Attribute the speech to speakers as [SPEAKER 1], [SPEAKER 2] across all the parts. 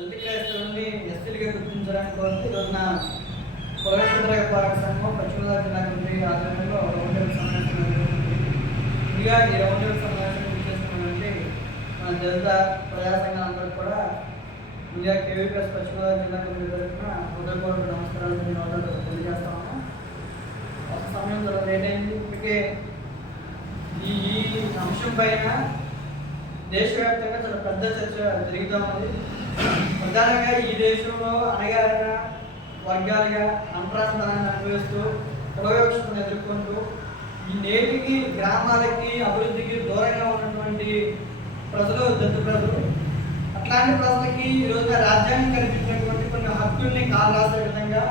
[SPEAKER 1] దళిత క్రైస్తవుల్ని ఎస్సీలుగా గుర్తించడానికి కోసం ఈరోజున కులవేశ్వర పోరాట సంఘం పశ్చిమ గోదావరి జిల్లా కమిటీ ఆధ్వర్యంలో రౌండ్ టేబుల్ సమావేశం ఇదిగా ఈ రౌండ్ టేబుల్ సమావేశం చేస్తున్నటువంటి మన దళిత ప్రజా సంఘాలందరికీ కూడా ముందుగా కేవీపీఎస్ పశ్చిమ గోదావరి జిల్లా కమిటీ తరఫున హృదయపూర్వక నమస్కారాలు ధన్యవాదాలు తెలియజేస్తా ఉన్నాం. ఒక సమయం తర్వాత ఏంటంటే ఇప్పటికే ఈ అంశం పైన దేశవ్యాప్తంగా చాలా పెద్ద చర్చ జరుగుతూ ఉంది ప్రధానంగా ఈ దేశంలో అణగారిన వర్గాలుగా అంతరాంతరాన్ని అనుభవిస్తూ కులవివక్షతను ఎదుర్కొంటూ ఈ నేటికి గ్రామాలకి అభివృద్ధికి దూరంగా ఉన్నటువంటి ప్రజలు దత్తు ప్రజలు అట్లాంటి ప్రజలకి ఈ రాజ్యాంగం కల్పించినటువంటి కొన్ని హక్కుల్ని కాలరాసే విధంగా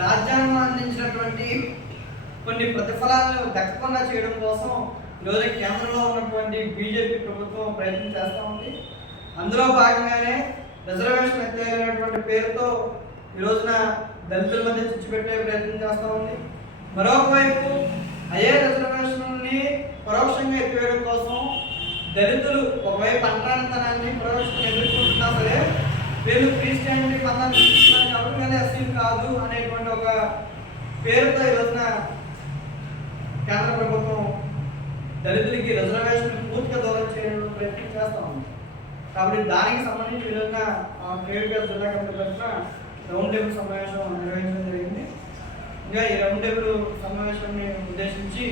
[SPEAKER 1] రాజ్యాంగం అందించినటువంటి కొన్ని ప్రతిఫలాలను దక్కకుండా చేయడం కోసం ఈరోజు కేంద్రంలో ఉన్నటువంటి బీజేపీ ప్రభుత్వం ప్రయత్నం చేస్తూ ఉంది. అందులో భాగంగానే రిజర్వేషన్ ఎత్తేయాలనేటువంటి పేరుతో ఈ రోజున దళితుల మధ్య తెచ్చిపెట్టే ప్రయత్నం చేస్తూ ఉంది. మరొకవైపు అయ్యే రిజర్వేషన్ని పరోక్షంగా ఎత్తివేయడం కోసం దళితులు ఒకవైపు అంటరానితనాన్ని పరోక్షంగా ఎదుర్కొంటున్నా సరే వీళ్ళు క్రిస్టియానిటీ మతాన్ని తీసుకున్నారు కాబట్టి కానీ ఎస్సీలు కాదు అనేటువంటి ఒక పేరుతో ఈ రోజున కేంద్ర ప్రభుత్వం దళితులకి రిజర్వేషన్ పూర్తిగా దూరం చేయడానికి ప్రయత్నం చేస్తా ఉంది కాబట్టి దానికి సంబంధించి విధంగా ఆ కేవీపీఎస్ జిల్లా కమిటీ తరఫున రౌండ్ టేబుల్ సమావేశం నిర్వహించడం జరిగింది. ఇంకా ఈ రౌండ్ టేబుల్ సమావేశాన్ని ఉద్దేశించి